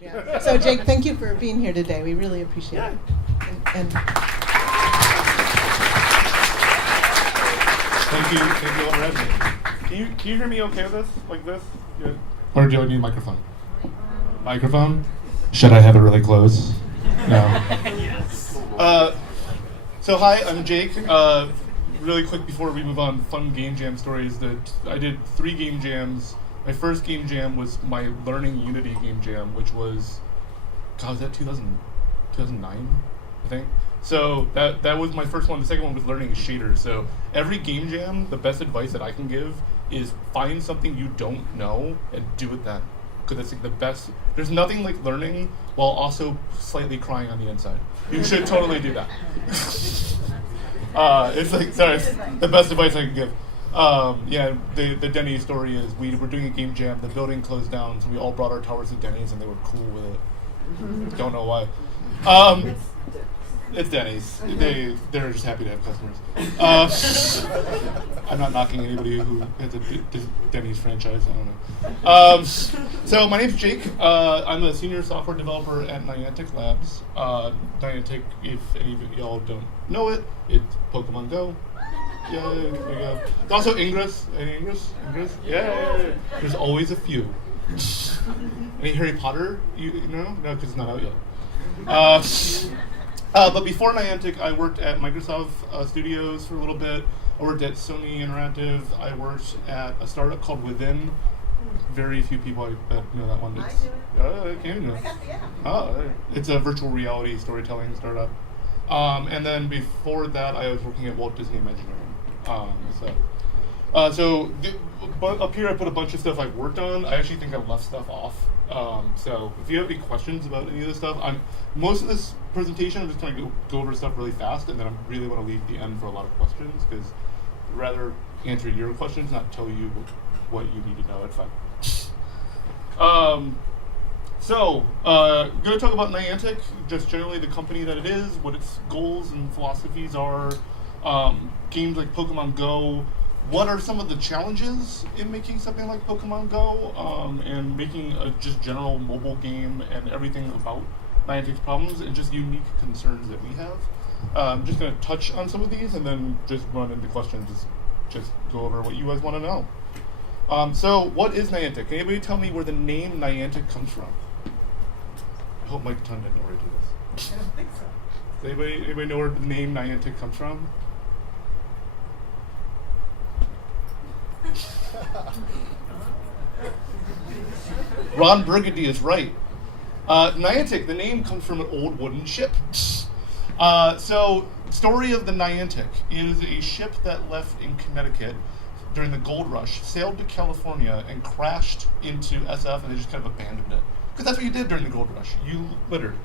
Yeah. So Jake, thank you for being here today. We really appreciate it. And Thank you all for having me. Can you hear me okay with this? Like this? Yeah. Or do I need a microphone? Microphone? Should I have it really close? No. So hi, I'm Jake. Really quick before we move on, fun game jam stories. That I did 3 game jams. My first game jam was my Learning Unity game jam, which was, God, was that 2009, I think? So that was my first one. The second one was learning shaders. So every game jam, the best advice that I can give is find something you don't know and do it then. Because that's like the best. There's nothing like learning while also slightly crying on the inside. You should totally do that. It's like, sorry, it's the best advice I can give. Yeah, the Denny story is we were doing a game jam, the building closed down, so we all brought our towers to Denny's and they were cool with it. Don't know why. It's Denny's. They're just happy to have customers. I'm not knocking anybody who has a Denny's franchise. I don't know. So my name's Jake. I'm a senior software developer at Niantic Labs. Niantic, if any of y'all don't know it, it's Pokemon Go. Yeah, there we go. It's also Ingress. Any Ingress? Ingress? Yeah. There's always a few. Any Harry Potter? You know? No, because it's not out yet. But before Niantic, I worked at Microsoft Studios for a little bit. I worked at Sony Interactive. I worked at a startup called Within. Very few people I bet know that one. It's, can you know? It's a virtual reality storytelling startup. And then before that, I was working at Walt Disney Imagineering. So up here I put a bunch of stuff I've worked on. I actually think I left stuff off. So if you have any questions about any of this stuff, most of this presentation I'm just going to go over stuff really fast, and then I really want to leave the end for a lot of questions, because I'd rather answer your questions, not tell you what you need to know. It's fine. So, going to talk about Niantic, just generally the company that it is, what its goals and philosophies are, games like Pokemon Go. What are some of the challenges in making something like Pokemon Go, and making a just general mobile game, and everything about Niantic's problems and just unique concerns that we have. I'm just going to touch on some of these and then just run into questions, just go over what you guys want to know. So what is Niantic? Can anybody tell me where the name Niantic comes from? I hope Mike Tun didn't already do this. I don't think so. Does anybody know where the name Niantic comes from? Ron Burgundy is right. Niantic, the name comes from an old wooden ship. So, story of the Niantic is a ship that left in Connecticut during the gold rush, sailed to California, and crashed into SF, and they just kind of abandoned it. Because that's what you did during the gold rush. You littered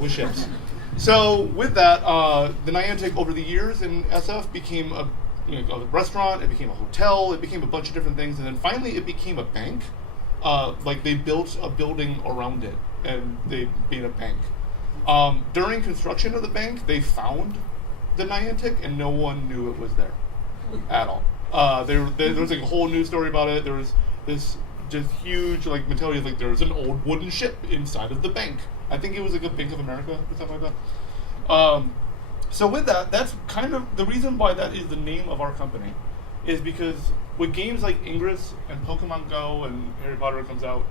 with ships. So, with that, the Niantic over the years in SF became a restaurant, it became a hotel, it became a bunch of different things, and then finally it became a bank. Like they built a building around it, and they made a bank. During construction of the bank, they found the Niantic, and no one knew it was there at all. There was like a whole news story about it. There was this just huge mentality of there was an old wooden ship inside of the bank. I think it was like a Bank of America or something like that. So with that, that's kind of the reason why that is the name of our company, is because with games like Ingress and Pokemon Go and Harry Potter comes out,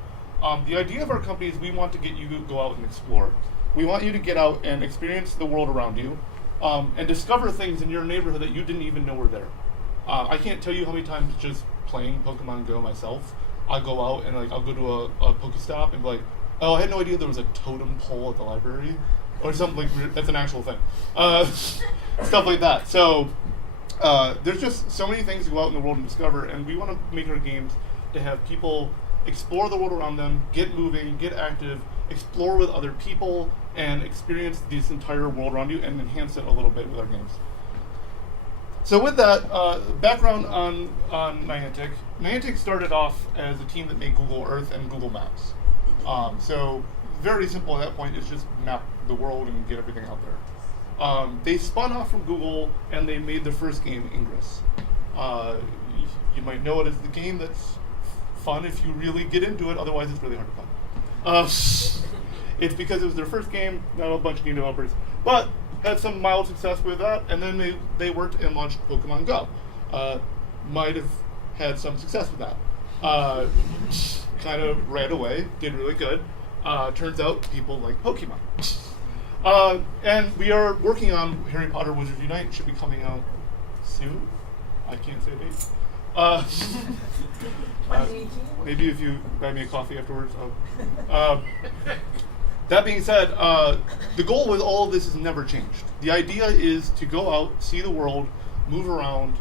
the idea of our company is we want to get you to go out and explore. We want you to get out and experience the world around you, and discover things in your neighborhood that you didn't even know were there. I can't tell you how many times just playing Pokemon Go myself, I go out and I'll go to a Pokestop and be like, oh, I had no idea there was a totem pole at the library. Or something that's an actual thing. Stuff like that. So there's just so many things to go out in the world and discover, and we want to make our games to have people explore the world around them, get moving, get active, explore with other people, and experience this entire world around you and enhance it a little bit with our games. So with that, background on Niantic. Niantic started off as a team that made Google Earth and Google Maps. So very simple at that point. It's just map the world and get everything out there. They spun off from Google and they made their first game, Ingress. You might know it as the game that's fun if you really get into it. Otherwise, it's really hard to play. It's because it was their first game, not a bunch of game developers, but had some mild success with that, and then they worked and launched Pokemon Go. Might have had some success with that. Kind of ran away, did really good. Turns out people like Pokemon. And we are working on Harry Potter Wizards Unite. Should be coming out soon. I can't say a date. Maybe if you buy me a coffee afterwards. That being said, the goal with all of this has never changed. The idea is to go out, see the world, move around,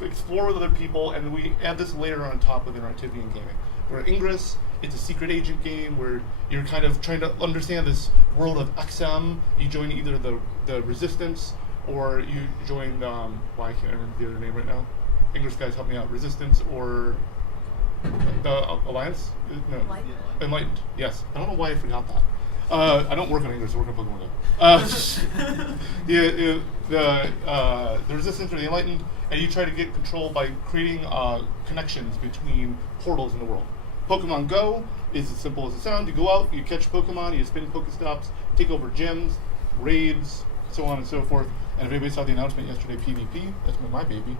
explore with other people, and we add this layer on top of interactivity in gaming. Where Ingress, it's a secret agent game where you're kind of trying to understand this world of XM. You join either the Resistance or you join, I can't remember the other name right now. English guys help me out. Resistance or the Alliance? No. Enlightened. Yes. I don't know why I forgot that. I don't work on English, I work on Pokemon Go. The Resistance or the Enlightened, and you try to get control by creating connections between portals in the world. Pokemon Go is as simple as it sounds. You go out, you catch Pokemon, you spin Pokestops, take over gyms, raids, so on and so forth. And if anybody saw the announcement yesterday, PvP, that's been my baby.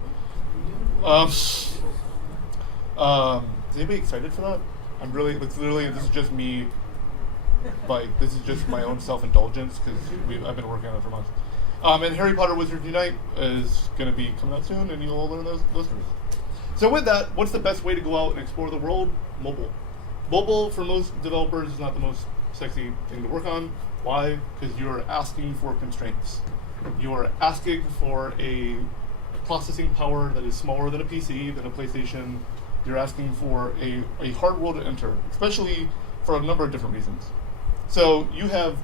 Is anybody excited for that? I'm really, it's literally, this is just me, this is just my own self-indulgence, because I've been working on it for months. And Harry Potter Wizards Unite is going to be coming out soon, and you'll learn those things. So with that, what's the best way to go out and explore the world? Mobile. Mobile, for most developers, is not the most sexy thing to work on. Why? Because you're asking for constraints. You are asking for a processing power that is smaller than a PC, than a PlayStation. You're asking for a hard world to enter, especially for a number of different reasons. So you have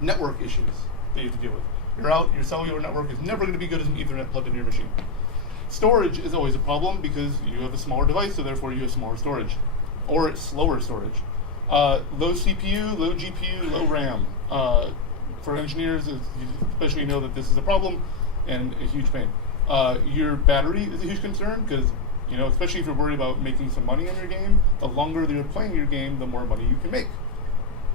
network issues that you have to deal with. You're out, your cellular network is never going to be good as an Ethernet plugged into your machine. Storage is always a problem because you have a smaller device, so therefore you have smaller storage, or slower storage. Low CPU, low GPU, low RAM. For engineers, you especially know that this is a problem and a huge pain. Your battery is a huge concern because, especially if you're worried about making some money on your game, the longer that you're playing your game, the more money you can make.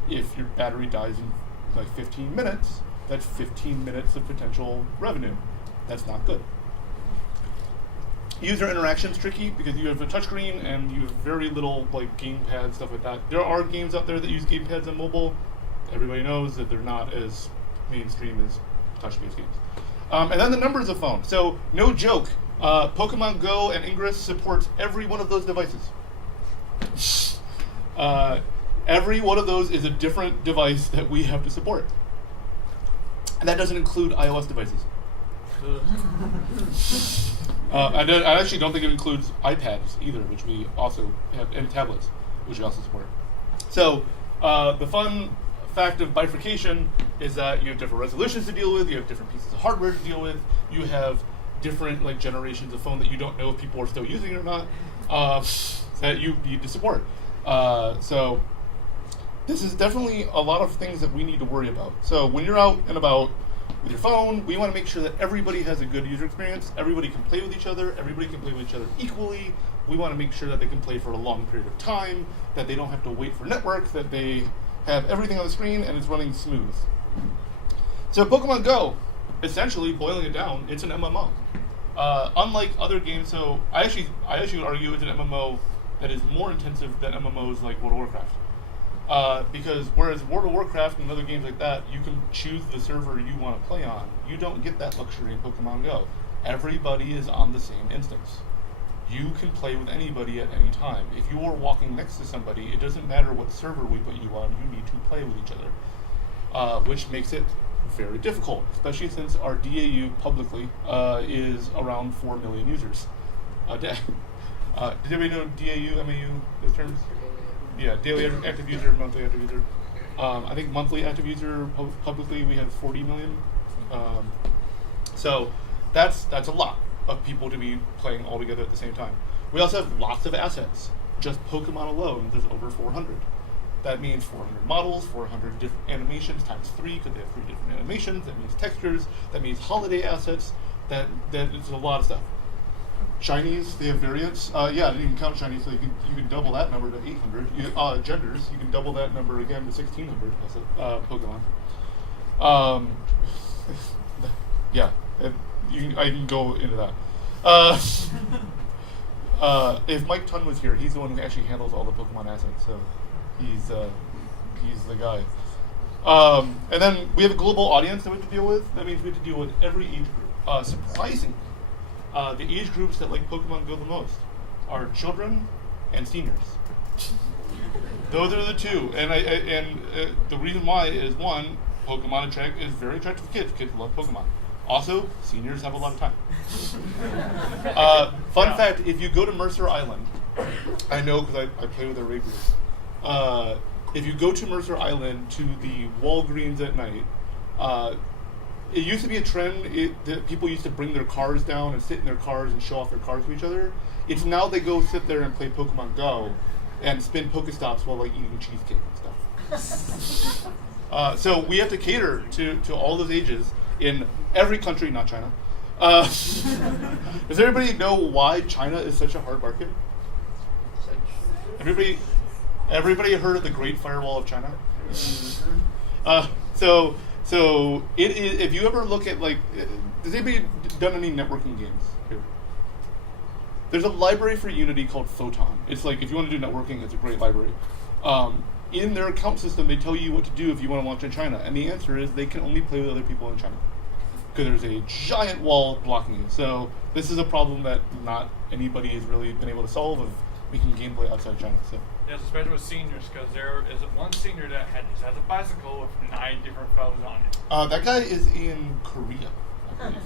If your battery dies in like 15 minutes, that's 15 minutes of potential revenue. That's not good. User interaction's tricky because you have a touchscreen and you have very little gamepad, stuff like that. There are games out there that use gamepads on mobile. Everybody knows that they're not as mainstream as touch-based games. And then the numbers of phones. So, no joke, Pokemon Go and Ingress supports every one of those devices. Every one of those is a different device that we have to support. And that doesn't include iOS devices. I actually don't think it includes iPads either, which we also have, and tablets, which we also support. So, the fun fact of bifurcation is that you have different resolutions to deal with, you have different pieces of hardware to deal with, you have different generations of phone that you don't know if people are still using it or not, that you need to support. So this is definitely a lot of things that we need to worry about. So when you're out and about with your phone, we want to make sure that everybody has a good user experience, everybody can play with each other, everybody can play with each other equally. We want to make sure that they can play for a long period of time, that they don't have to wait for network, that they have everything on the screen and it's running smooth. So Pokemon Go, essentially boiling it down, it's an MMO. Unlike other games, so I actually would argue it's an MMO that is more intensive than MMOs like World of Warcraft. Because whereas World of Warcraft and other games like that, you can choose the server you want to play on, you don't get that luxury in Pokemon Go. Everybody is on the same instance. You can play with anybody at any time. If you are walking next to somebody, it doesn't matter what server we put you on, you need to play with each other. Which makes it very difficult, especially since our DAU publicly is around 4 million users a day. Does anybody know DAU, MAU, those terms? Yeah, daily active user, monthly active user. I think monthly active user publicly we have 40 million. So that's a lot of people to be playing all together at the same time. We also have lots of assets. Just Pokemon alone, there's over 400. That means 400 models, 400 different animations times 3, because they have 3 different animations. That means textures. That means holiday assets. That is a lot of stuff. Chinese, they have variants. Yeah, you can count Chinese, so you can double that number to 800. Genders, you can double that number again to 1600. That's Pokemon. Yeah, I can go into that. If Mike Tun was here, he's the one who actually handles all the Pokemon assets, so he's the guy. And then we have a global audience that we have to deal with. That means we have to deal with every age group. Surprisingly, the age groups that like Pokemon Go the most are children and seniors. Those are the two, and the reason why is, one, Pokemon is very attractive to kids. Kids love Pokemon. Also, seniors have a lot of time. Fun fact, if you go to Mercer Island, I know because I play with a raid group. If you go to Mercer Island to the Walgreens at night, it used to be a trend that people used to bring their cars down and sit in their cars and show off their cars to each other. It's now they go sit there and play Pokemon Go and spin Pokestops while like eating cheesecake and stuff. So we have to cater to all those ages in every country, not China. Does everybody know why China is such a hard market? Everybody heard of the Great Firewall of China? So it is. If you ever look at has anybody done any networking games here? There's a library for Unity called Photon. It's like if you want to do networking, it's a great library. In their account system, they tell you what to do if you want to launch in China, and the answer is they can only play with other people in China because there's a giant wall blocking it. So this is a problem that not anybody has really been able to solve of making gameplay outside China. So. Yes, especially with seniors, because there is one senior that has a bicycle with 9 different phones on it. That guy is in Korea, I believe.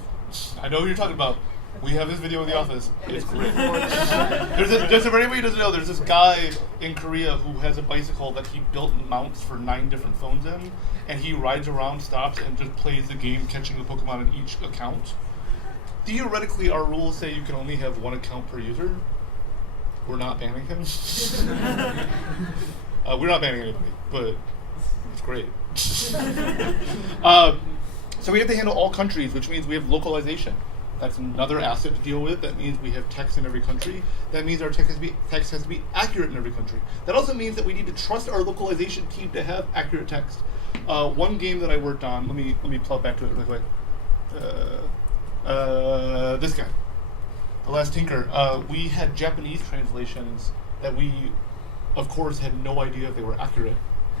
I know who you're talking about. We have this video in the office. It's great. Just for anybody who doesn't know, there's this guy in Korea who has a bicycle that he built mounts for 9 different phones in, and he rides around, stops, and just plays the game, catching the Pokemon in each account. Theoretically, our rules say you can only have 1 account per user. We're not banning him. We're not banning anybody, but it's great. So we have to handle all countries, which means we have localization. That's another asset to deal with. That means we have text in every country. That means our text has to be accurate in every country. That also means that we need to trust our localization team to have accurate text. One game that I worked on, let me plug back to it really quick. This guy, The Last Tinker. We had Japanese translations that we, of course, had no idea if they were accurate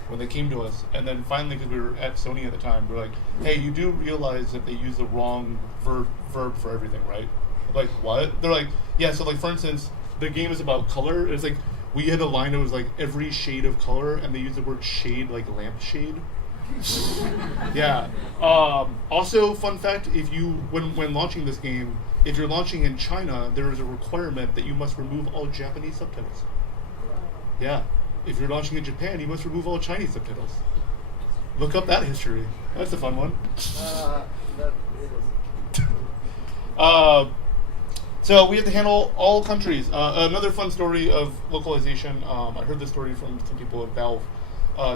when they came to us. And then finally, because we were at Sony at the time, we were like, hey, you do realize that they use the wrong verb for everything, right? Like, what? They're like, yeah, so like, for instance, the game is about color. It's like, we had a line that was like, every shade of color, and they use the word shade like lampshade. Yeah. Also, fun fact, if you, when launching this game, if you're launching in China, there is a requirement that you must remove all Japanese subtitles. Yeah. If you're launching in Japan, you must remove all Chinese subtitles. Look up that history. That's a fun one. So we have to handle all countries. Another fun story of localization. I heard this story from some people at Valve.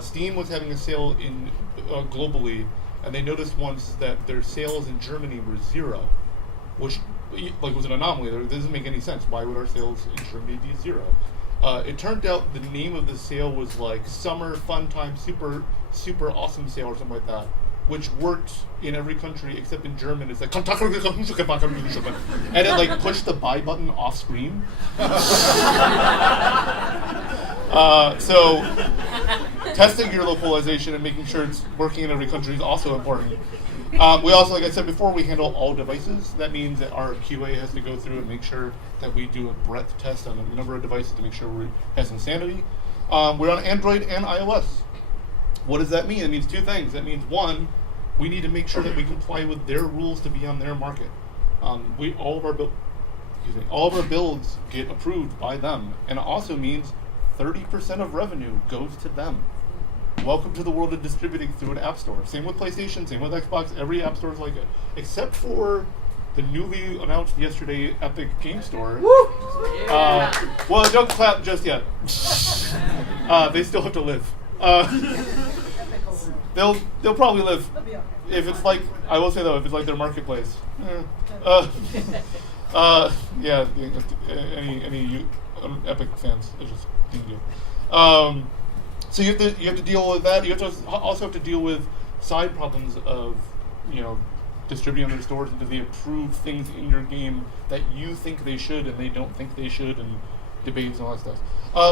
Steam was having a sale in globally, and they noticed once that their sales in Germany were 0, which was an anomaly. That doesn't make any sense. Why would our sales in Germany be 0? It turned out the name of the sale was like Summer Fun Time Super Awesome Sale or something like that, which worked in every country except in German. It's like, and it like pushed the buy button off screen. So testing your localization and making sure it's working in every country is also important. We also, like I said before, we handle all devices. That means that our QA has to go through and make sure that we do a breadth test on a number of devices to make sure we have some sanity. We're on Android and iOS. What does that mean? It means 2 things. That means, 1, we need to make sure that we comply with their rules to be on their market. All of our builds get approved by them, and it also means 30% of revenue goes to them. Welcome to the world of distributing through an app store. Same with PlayStation, same with Xbox. Every app store is like it, except for the newly announced yesterday Epic Game Store. Well, don't clap just yet. They still have to live. They'll probably live. They'll be okay. If it's like, I will say though, if it's like their marketplace. Yeah, any Epic fans, it's just thank you. So you have to deal with that. You also have to deal with side problems of distributing their stores into the approved things in your game that you think they should and they don't think they should, and debates and all that stuff.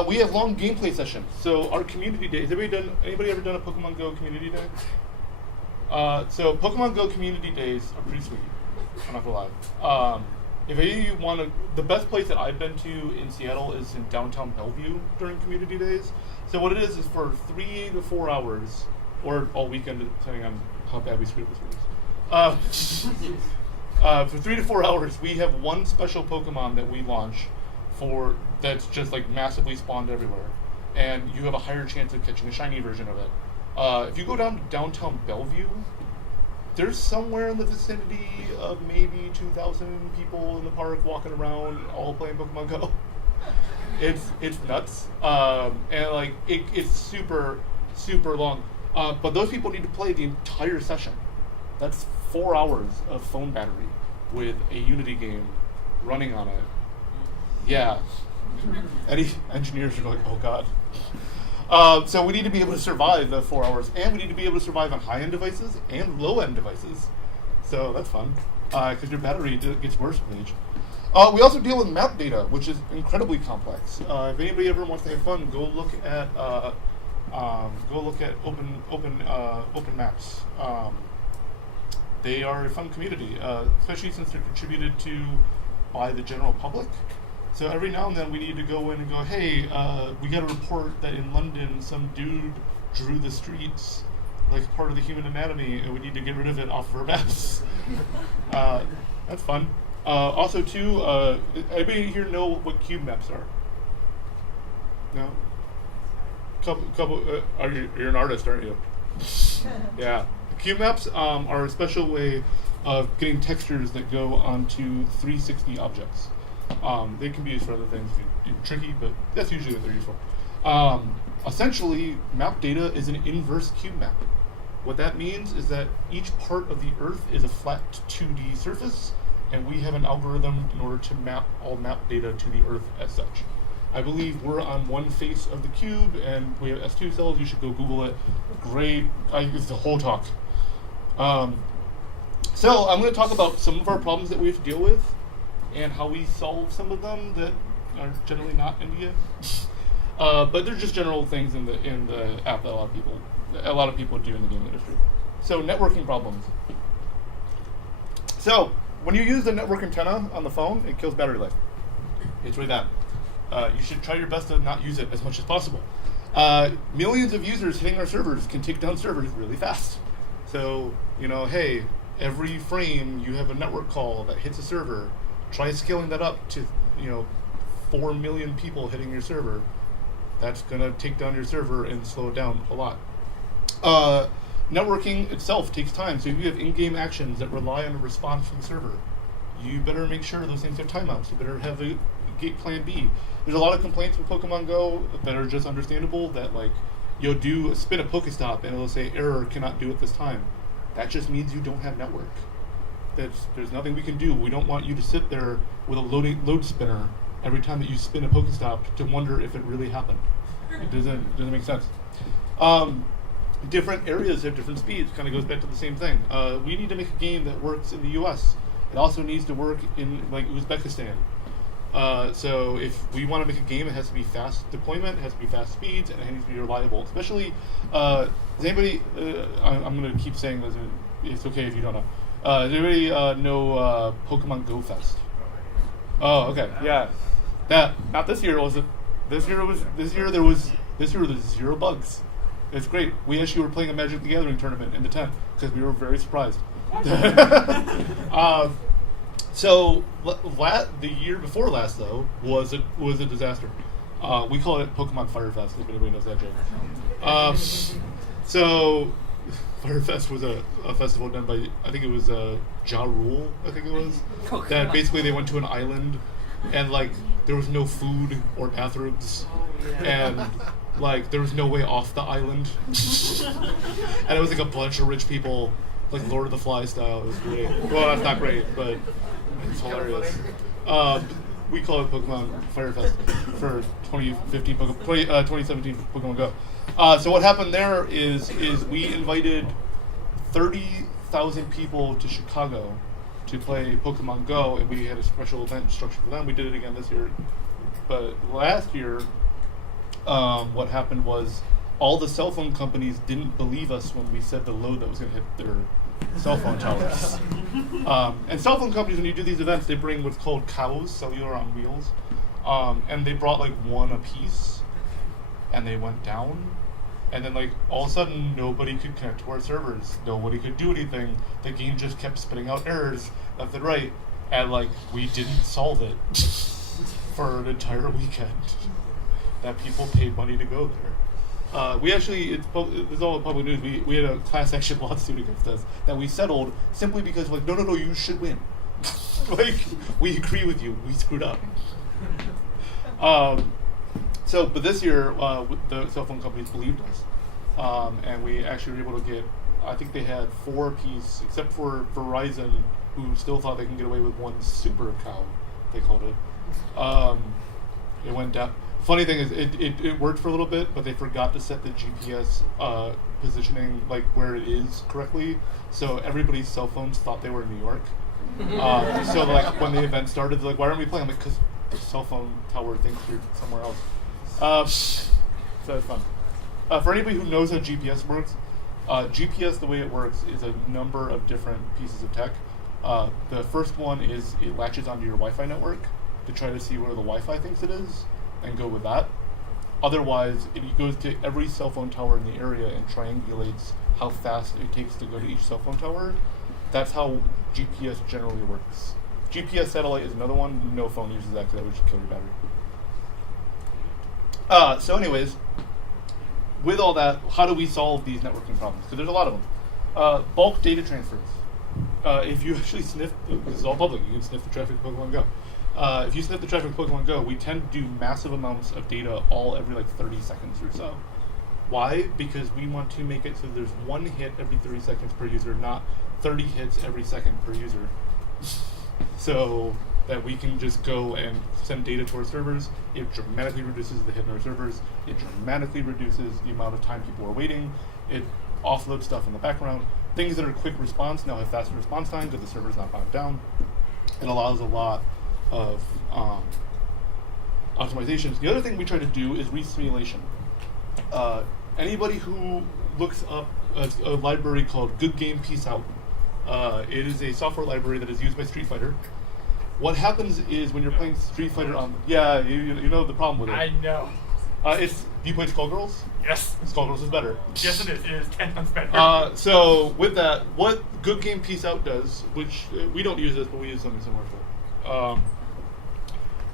We have long gameplay sessions. So our community days. Anybody ever done a Pokemon Go community day? So Pokemon Go community days are pretty sweet. I'm not gonna lie. If any of you want to, the best place that I've been to in Seattle is in downtown Bellevue during community days. So what it is for 3 to 4 hours, or all weekend, depending on how bad we screw this race. For 3 to 4 hours, we have one special Pokemon that we launch that's just like massively spawned everywhere, and you have a higher chance of catching a shiny version of it. If you go down to downtown Bellevue, there's somewhere in the vicinity of maybe 2,000 people in the park walking around, all playing Pokemon Go. It's nuts, and like it's super long. But those people need to play the entire session. That's 4 hours of phone battery with a Unity game running on it. Yeah. Any engineers are like, oh god. So we need to be able to survive the 4 hours, and we need to be able to survive on high-end devices and low-end devices. So that's fun, because your battery gets worse with age. We also deal with map data, which is incredibly complex. If anybody ever wants to have fun, go look at open maps. They are a fun community, especially since they're contributed to by the general public. So every now and then we need to go in and go, hey, we got a report that in London some dude drew the streets like part of the human anatomy, and we need to get rid of it off of our maps. That's fun. Also, too, anybody here know what cube maps are? No? You're an artist, aren't you? Yeah. Cube maps are a special way of getting textures that go onto 360 objects. They can be used for other things if you're tricky, but that's usually what they're used for. Essentially, map data is an inverse cube map. What that means is that each part of the Earth is a flat 2D surface, and we have an algorithm in order to map all map data to the Earth as such. I believe we're on one face of the cube, and we have S2 cells. You should go Google it. Great. It's the whole talk. So I'm going to talk about some of our problems that we have to deal with, and how we solve some of them that are generally not India. But they're just general things in the app that a lot of people do in the game industry. So networking problems. So when you use the network antenna on the phone, it kills battery life. It's really bad. You should try your best to not use it as much as possible. Millions of users hitting our servers can take down servers really fast. So, hey, every frame you have a network call that hits a server, try scaling that up to, 4 million people hitting your server. That's going to take down your server and slow it down a lot. Networking itself takes time, so if you have in-game actions that rely on a response from the server, you better make sure those things have timeouts. You better have a gate plan B. There's a lot of complaints with Pokemon Go that are just understandable, that like, you'll spin a Pokestop and it'll say error, cannot do it this time. That just means you don't have network. There's nothing we can do. We don't want you to sit there with a load spinner every time that you spin a Pokestop to wonder if it really happened. It doesn't make sense. Different areas have different speeds. Kind of goes back to the same thing. We need to make a game that works in the U.S. It also needs to work in like Uzbekistan. So if we want to make a game, it has to be fast deployment, it has to be fast speeds, and it needs to be reliable. Especially, does anybody? I'm going to keep saying this. It's okay if you don't know. Does anybody know Pokemon Go Fest? Oh, okay, yeah. That not this year was it? This year there was 0 bugs. It's great. We actually were playing a Magic the Gathering tournament in the tent because we were very surprised. So the year before last though was a disaster. We call it Pokemon Firefest if anybody knows that joke. So Firefest was a festival done by, I think it was Ja Rule, I think it was. That basically they went to an island and like there was no food or bathrooms, and Like, there was no way off the island. And it was like a bunch of rich people, like Lord of the Flies style. It was great. Well, that's not great, but it's hilarious. We call it Pokemon Fire Fest for 2017 Pokemon Go. So what happened there is we invited 30,000 people to Chicago to play Pokemon Go, and we had a special event structured for them. We did it again this year. But last year, what happened was all the cell phone companies didn't believe us when we said the load that was going to hit their cell phone towers. And cell phone companies, when you do these events, they bring what's called cows, cellular on wheels. And they brought like one a piece, and they went down. And then like all of a sudden, nobody could connect to our servers. Nobody could do anything. The game just kept spitting out errors left and right. And like, we didn't solve it for an entire weekend. That people paid money to go there. We actually, it's all public news, we had a class action lawsuit against us that we settled simply because, like, no, you should win. Like, we agree with you, we screwed up. But this year, the cell phone companies believed us. And we actually were able to get, I think they had 4 apiece, except for Verizon, who still thought they can get away with one super cow, they called it. It went down. Funny thing is, it worked for a little bit, but they forgot to set the GPS positioning like where it is correctly. So everybody's cell phones thought they were in New York. So like when the event started, they're like, why aren't we playing? I'm like, because the cell phone tower thinks you're somewhere else. So it's fun. For anybody who knows how GPS works, GPS, the way it works, is a number of different pieces of tech. The first one is it latches onto your Wi-Fi network to try to see where the Wi-Fi thinks it is, and go with that. Otherwise, it goes to every cell phone tower in the area and triangulates how fast it takes to go to each cell phone tower. That's how GPS generally works. GPS satellite is another one. No phone uses that because that would just kill your battery. So anyways, with all that, how do we solve these networking problems? Because there's a lot of them. Bulk data transfers. If you actually sniff, this is all public, you can sniff the traffic of Pokemon Go. If you sniff the traffic of Pokemon Go, we tend to do massive amounts of data all every like 30 seconds or so. Why? Because we want to make it so there's one hit every 30 seconds per user, not 30 hits every second per user. So that we can just go and send data to our servers. It dramatically reduces the hit on our servers. It dramatically reduces the amount of time people are waiting. It offloads stuff in the background. Things that are quick response now have faster response time because the server's not bogged down. It allows a lot of optimizations. The other thing we try to do is re-simulation. Anybody who looks up a library called Good Game Peace Out, it is a software library that is used by Street Fighter. What happens is when you're playing Street Fighter on, you know the problem with it. I know. Do you play Skullgirls? Yes. Skullgirls is better. Yes, it is. It is 10 times better. So with that, what Good Game Peace Out does, which we don't use this, but we use something similar to it.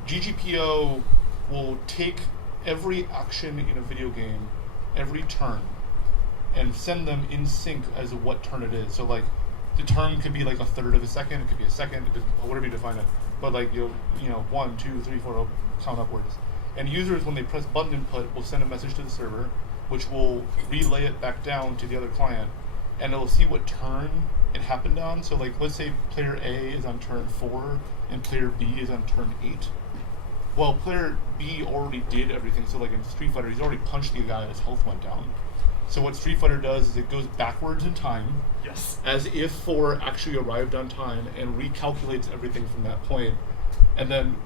GGPO will take every action in a video game, every turn, and send them in sync as to what turn it is. So like, the turn could be like a third of a second, it could be a second, whatever you define it. But like, you know, 1, 2, 3, 4, it'll count upwards. And users, when they press button input, will send a message to the server, which will relay it back down to the other client, and it'll see what turn it happened on. So like, let's say player A is on turn 4, and player B is on turn 8. Well, player B already did everything, so like in Street Fighter, he's already punched the guy and his health went down. So what Street Fighter does is it goes backwards in time, yes, as if 4 actually arrived on time, and recalculates everything from that point. And then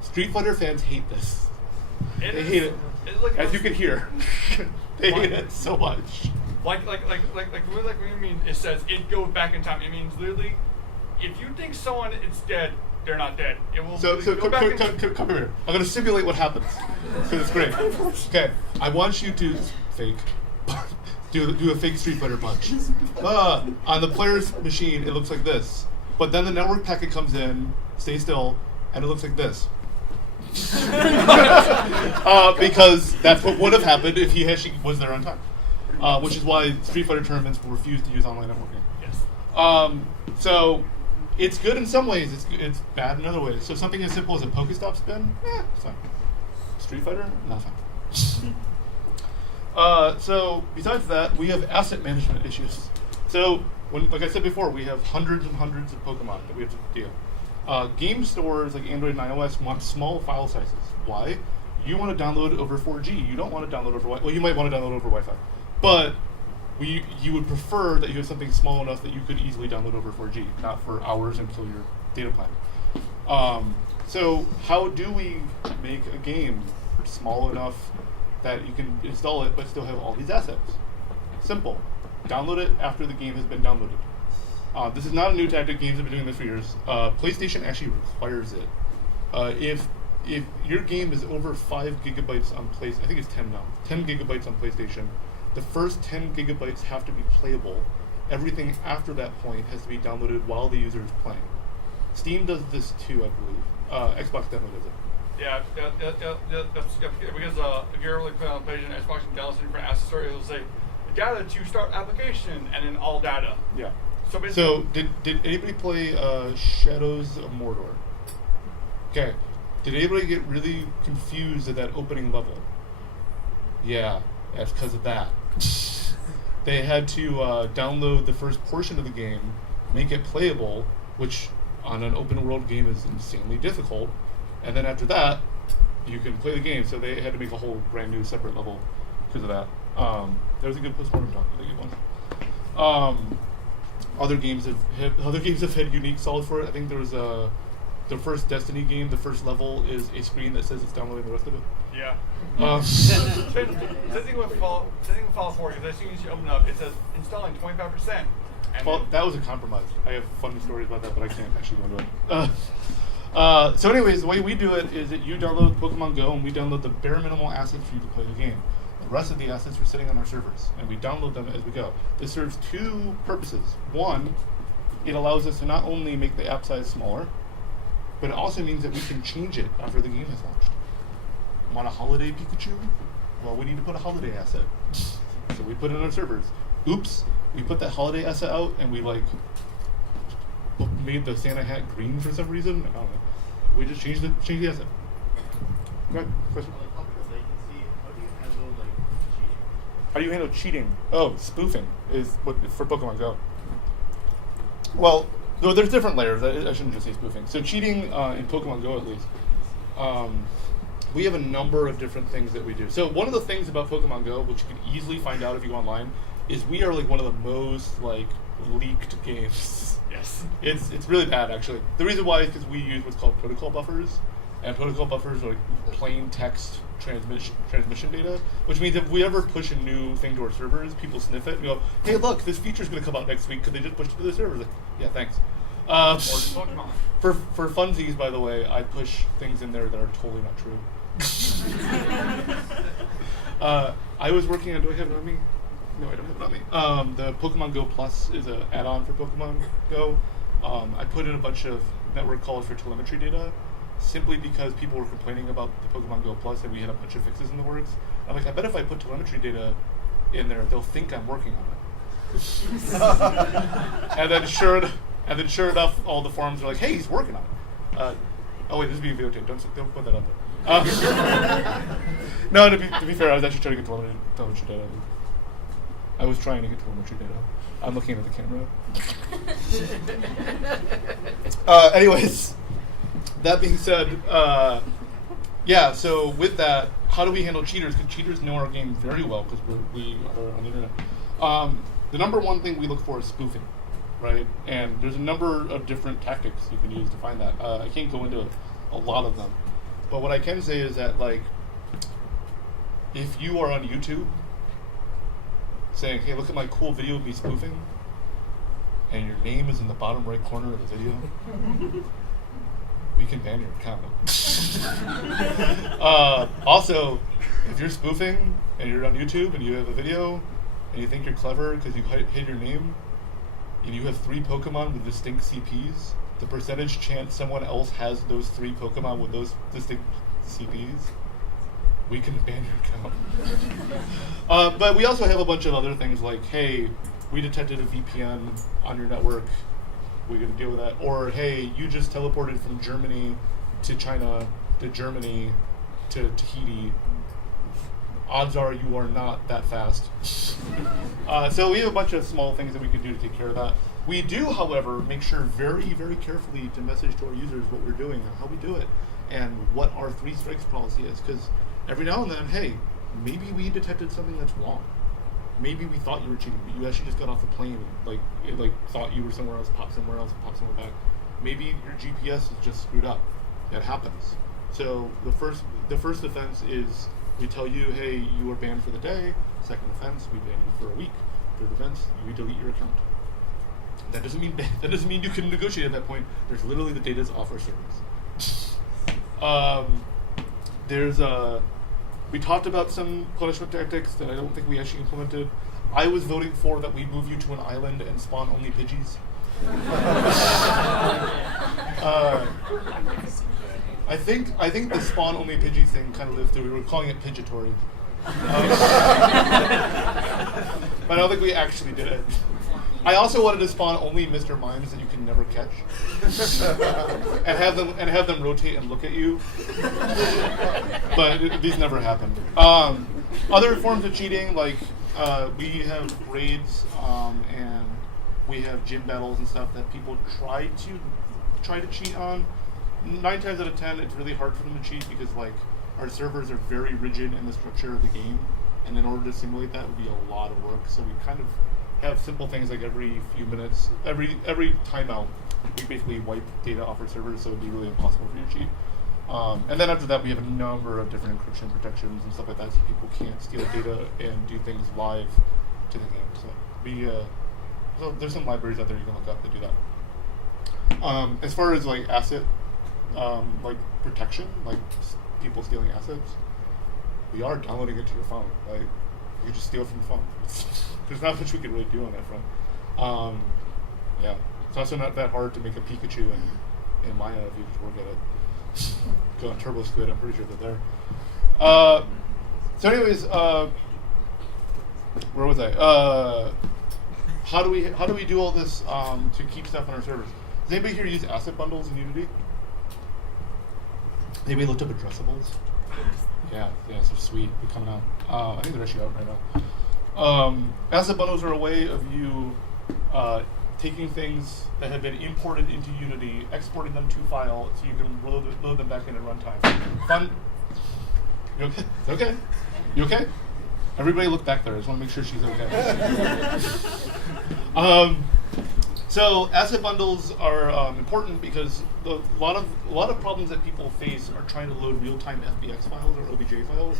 Street Fighter fans hate this. They hate it, as you can hear. They hate it so much. Like what do you mean? It says it goes back in time. It means literally, if you think someone is dead, they're not dead. It will So go back in come here. I'm going to simulate what happens. So it's great. Okay, I want you to fake. do a fake Street Fighter punch. On the player's machine, it looks like this. But then the network packet comes in, stay still, and it looks like this. Because that's what would have happened if he actually was there on time. Which is why Street Fighter tournaments will refuse to use online networking. Yes. So it's good in some ways, it's bad in other ways. So something as simple as a Pokestop spin, it's fine. Street Fighter, not fine. So besides that, we have asset management issues. So like I said before, we have hundreds and hundreds of Pokemon that we have to deal. Game stores like Android and iOS want small file sizes. Why? You want to download over 4G. You don't want to download over Wi-Fi. Well, you might want to download over Wi-Fi, but you would prefer that you have something small enough that you could easily download over 4G, not for hours and kill your data plan. So how do we make a game small enough that you can install it but still have all these assets? Simple. Download it after the game has been downloaded. This is not a new tactic. Games have been doing this for years. PlayStation actually requires it. If your game is over 5 gigabytes on PlayStation, I think it's 10 now, 10 gigabytes on PlayStation, the first 10 gigabytes have to be playable. Everything after that point has to be downloaded while the user is playing. Steam does this too, I believe. Xbox definitely does it. Yeah, that's because if you're really playing on PlayStation, Xbox and download different asset store, it'll say data to start application and then all data. Yeah. So basically, So did anybody play Shadows of Mordor? Okay. Did anybody get really confused at that opening level? Yeah, that's because of that. They had to download the first portion of the game, make it playable, which on an open world game is insanely difficult, and then after that, you can play the game. So they had to make a whole brand new separate level because of that. There was a good postmortem talk that they gave one. Other games have had unique solve for it. I think there was the first Destiny game. The first level is a screen that says it's downloading the rest of it. yeah. Um, The thing with Fallout 4 is as soon as you open up, it says installing 25%. And Well, then- that was a compromise. I have funny stories about that, but I can't actually go into it. So anyways, the way we do it is that you download Pokemon Go, and we download the bare minimal assets for you to play the game. The rest of the assets are sitting on our servers, and we download them as we go. This serves two purposes. One, it allows us to not only make the app size smaller, but it also means that we can change it after the game has launched. Want a holiday Pikachu? Well, we need to put a holiday asset. So we put it on our servers. Oops, we put that holiday asset out and we made the Santa hat green for some reason. I don't know. We just changed the asset. Go ahead, question. How do you handle cheating? Oh, spoofing is what for Pokemon Go. Well, there's different layers. I shouldn't just say spoofing. So cheating in Pokemon Go, at least, we have a number of different things that we do. So one of the things about Pokemon Go, which you can easily find out if you go online, is we are like one of the most leaked games. yes. It's really bad actually. The reason why is because we use what's called protocol buffers, and protocol buffers are like plain text transmission data, which means if we ever push a new thing to our servers, people sniff it and go, "Hey, look, this feature's going to come out next week because they just pushed it to the servers." Like, yeah, thanks. Or just Pokemon. For funsies, by the way, I push things in there that are totally not true. I was working on. Do I have it on me? No, I don't have it on me. The Pokemon Go Plus is an add-on for Pokemon Go. I put in a bunch of network calls for telemetry data, simply because people were complaining about the Pokemon Go Plus, and we had a bunch of fixes in the works. I'm like, I bet if I put telemetry data in there, they'll think I'm working on it. and then sure enough, all the forums are like, "Hey, he's working on it." Oh wait, this is being videotaped. Don't put that up there. No, to be fair, I was actually trying to get telemetry data. I was trying to get telemetry data. I'm looking at the camera. Anyways, that being said, yeah. So with that, how do we handle cheaters? Because cheaters know our game very well because we are on the internet. The number one thing we look for is spoofing, right? And there's a number of different tactics you can use to find that. I can't go into a lot of them, but what I can say is that, like, if you are on YouTube saying, "Hey, look at my cool video of me spoofing," and your name is in the bottom right corner of the video, we can ban your account. Also, if you're spoofing and you're on YouTube and you have a video and you think you're clever because you hid your name and you have 3 Pokemon with distinct CPs, the percentage chance someone else has those 3 Pokemon with those distinct CPs, we can ban your account. But we also have a bunch of other things like, hey, we detected a VPN on your network, we're going to deal with that. Or, hey, you just teleported from Germany to China to Germany to Tahiti. odds are you are not that fast. So we have a bunch of small things that we can do to take care of that. We do, however, make sure very, very carefully to message to our users what we're doing and how we do it and what our 3 strikes policy is. Because every now and then, hey, maybe we detected something that's wrong. Maybe we thought you were cheating, but you actually just got off the plane and it thought you were somewhere else, popped somewhere back. Maybe your GPS is just screwed up. That happens. So the first offense is we tell you, hey, you are banned for the day. Second offense, we ban you for a week. Third offense, we delete your account. That doesn't mean you can negotiate at that point. There's literally the data's off our servers. We talked about some punishment tactics that I don't think we actually implemented. I was voting for that we move you to an island and spawn only Pidgeys. I think the spawn only Pidgey thing kind of lived through. We were calling it Pidgeatory. But I don't think we actually did it. I also wanted to spawn only Mr. Mimes that you can never catch, and have them rotate and look at you. But these never happened. Other forms of cheating, like we have raids and we have gym battles and stuff that people try to cheat on. 9 times out of 10, it's really hard for them to cheat because our servers are very rigid in the structure of the game, and in order to simulate that would be a lot of work. So we kind of have simple things like every few minutes, every timeout, we basically wipe data off our servers, so it'd be really impossible for you to cheat. And then after that, we have a number of different encryption protections and stuff like that, so people can't steal data and do things live to the game. So there's some libraries out there you can look up that do that. As far as asset protection, people stealing assets, we are downloading it to your phone. You just steal from the phone. There's not much we can really do on that front. Yeah, it's also not that hard to make a Pikachu in Maya if you just work at it. Go on Turbo Squid, I'm pretty sure they're there. So anyways, where was I? How do we do all this to keep stuff on our servers? Does anybody here use asset bundles in Unity? Anybody looked up addressables? Yeah, so sweet. They're coming out. I think they're actually out right now. Asset bundles are a way of you taking things that have been imported into Unity, exporting them to file, so you can load them back in at runtime. Fun. You okay? Okay. You okay? Everybody look back there. I just want to make sure she's okay. So asset bundles are important because a lot of problems that people face are trying to load real-time FBX files or OBJ files.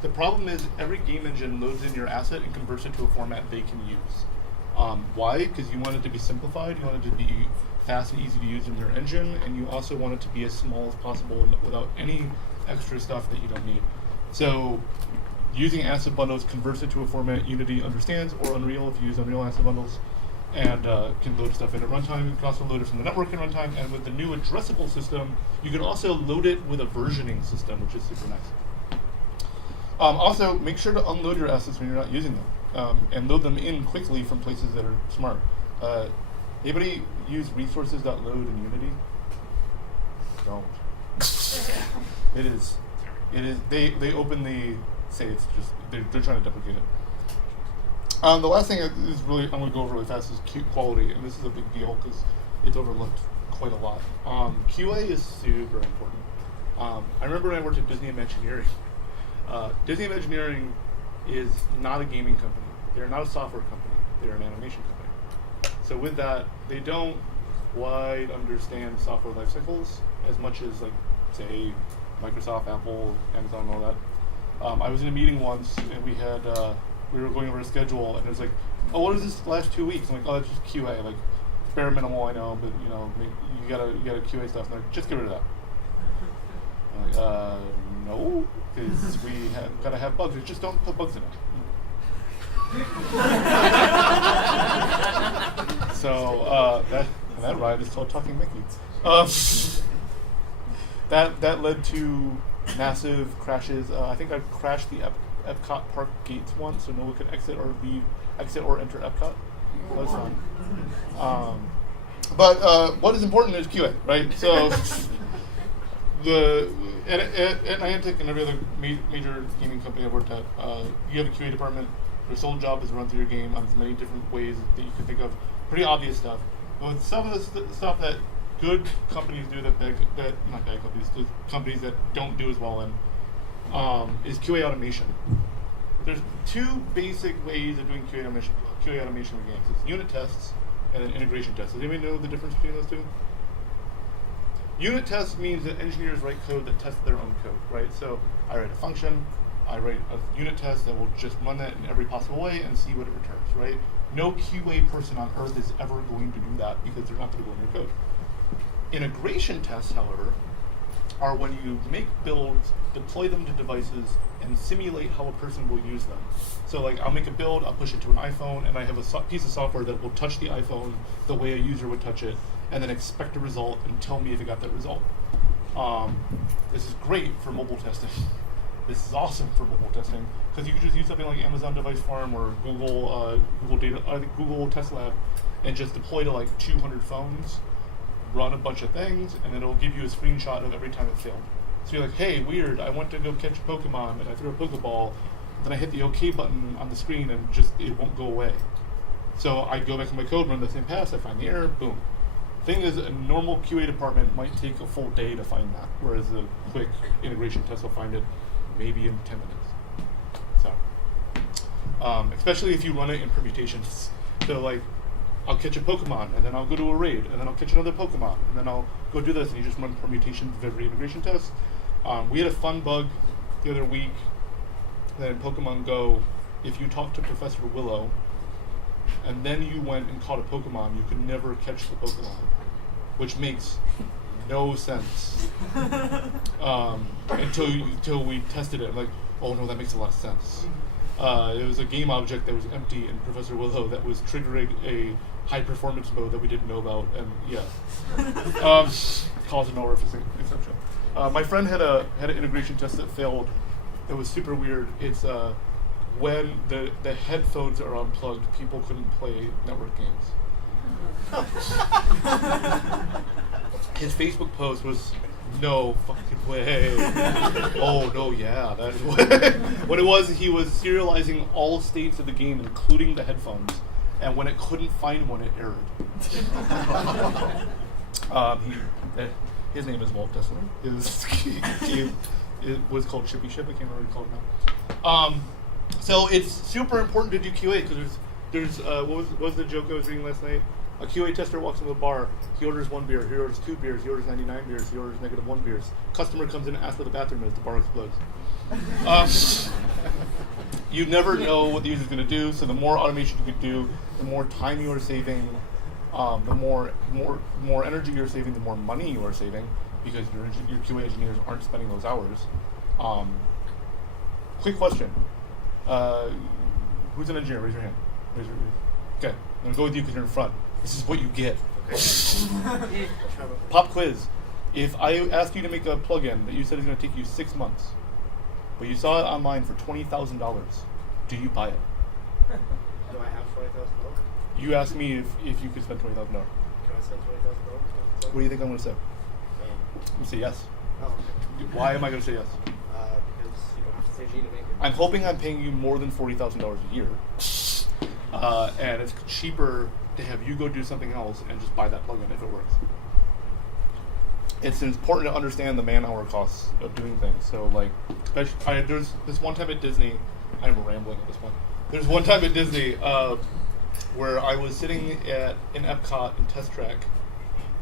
The problem is every game engine loads in your asset and converts it to a format they can use. Why? Because you want it to be simplified, you want it to be fast and easy to use in their engine, and you also want it to be as small as possible without any extra stuff that you don't need. So using asset bundles converts it to a format Unity understands, or Unreal if you use Unreal asset bundles, and can load stuff in at runtime. You can also load it from the network in runtime, and with the new addressable system, you can also load it with a versioning system, which is super nice. Also, make sure to unload your assets when you're not using them, and load them in quickly from places that are smart. Anybody use resources.load in Unity? Don't. It is. They openly say it's just they're trying to deprecate it. The last thing is really I'm going to go over really fast is quality, and this is a big deal because it's overlooked quite a lot. QA is super important. I remember when I worked at Disney Imagineering. Disney Imagineering is not a gaming company. They're not a software company. They're an animation company. So with that, they don't quite understand software life cycles as much as say Microsoft, Apple, Amazon, and all that. I was in a meeting once, and we were going over a schedule, and it was like, oh, what is this last 2 weeks? I'm like, oh, that's just QA. It's bare minimal, I know, but you gotta QA stuff. And just get rid of that. I'm like, no, because we gotta have bugs. Just don't put bugs in it. So that ride is called Talking Mickey. That led to massive crashes. I think I crashed the Epcot Park gates once, so no one could exit or enter Epcot. That was fun. But what is important is QA, right? So at Niantic and every other major gaming company I've worked at, you have a QA department. Their sole job is to run through your game on as many different ways that you can think of. Pretty obvious stuff. But with some of the stuff that good companies do that not bad companies, the companies that don't do as well in, is QA automation. There's two basic ways of doing QA automation with games. It's unit tests and then integration tests. Does anybody know the difference between those two? Unit tests means that engineers write code that tests their own code, right? So I write a function, I write a unit test that will just run that in every possible way and see what it returns, right? No QA person on earth is ever going to do that because they're not going to go in your code. Integration tests, however, are when you make builds, deploy them to devices, and simulate how a person will use them. So like I'll make a build, I'll push it to an iPhone, and I have a piece of software that will touch the iPhone the way a user would touch it, and then expect a result and tell me if it got that result. This is great for mobile testing. This is awesome for mobile testing because you can just use something like Amazon Device Farm or Google Test Lab and just deploy to like 200 phones, run a bunch of things, and then it'll give you a screenshot of every time it failed. So you're like, hey, weird, I went to go catch a Pokemon and I threw a Pokeball, then I hit the OK button on the screen and just it won't go away. So I go back in my code, run the same pass, I find the error, boom. Thing is, a normal QA department might take a full day to find that, whereas a quick integration test will find it maybe in 10 minutes. So, especially if you run it in permutations. So like, I'll catch a Pokemon, and then I'll go to a raid, and then I'll catch another Pokemon, and then I'll go do this, and you just run permutations of every integration test. We had a fun bug the other week that in Pokemon Go, if you talk to Professor Willow, and then you went and caught a Pokemon, you could never catch the Pokemon, which makes no sense. Until we tested it, I'm like, oh no, that makes a lot of sense. It was a game object that was empty in Professor Willow that was triggering a high performance mode that we didn't know about, and yeah, cause and no reference exception. My friend had an integration test that failed. It was super weird. It's when the headphones are unplugged, people couldn't play network games. His Facebook post was, no fucking way. Oh no, yeah, that's what it was. He was serializing all states of the game, including the headphones, and when it couldn't find one, it errored. His name is Walt Tessler. It was called Chippy Ship. I can't remember what he called it now. So it's super important to do QA because there's what was the joke I was reading last night? A QA tester walks into a bar, he orders 1 beer, he orders 2 beers, he orders 99 beers, he orders -1 beers. Customer comes in and asks where the bathroom is, the bar explodes. You never know what the user's going to do, so the more automation you can do, the more time you are saving, the more energy you're saving, the more money you are saving, because your QA engineers aren't spending those hours. Quick question. Who's an engineer? Raise your hand. Okay, I'm going to go with you because you're in front. This is what you get. Okay. Pop quiz. If I ask you to make a plugin that you said is going to take you 6 months, but you saw it online for $20,000, do you buy it? Do I have $20,000? You asked me if you could spend $20,000. Can I spend $20,000? What do you think I'm going to say? I'm going to say yes. Oh, okay. Why am I going to say yes? Because you don't have to say G to make it. I'm hoping I'm paying you more than $40,000 a year. And it's cheaper to have you go do something else and just buy that plugin if it works. It's important to understand the man-hour costs of doing things. So, like, there's this one time at Disney, I'm rambling at this point. There's one time at Disney where I was sitting in Epcot in Test Track,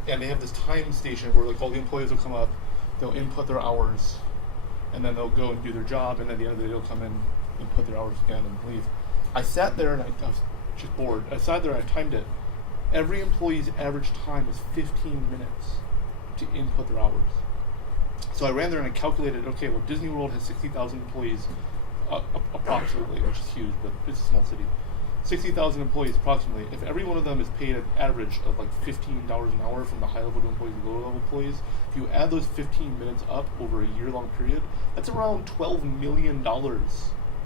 and they have this time station where like all the employees will come up, they'll input their hours, and then they'll go and do their job, and then at the end of the day they'll come in and put their hours again and leave. I sat there and I was just bored. I sat there and I timed it. Every employee's average time was 15 minutes to input their hours. So I ran there and I calculated, okay, well, Disney World has 60,000 employees approximately, which is huge, but it's a small city. 60,000 employees approximately. If every one of them is paid an average of like $15 an hour from the high level employees to lower level employees, if you add those 15 minutes up over a year-long period, that's around $12 million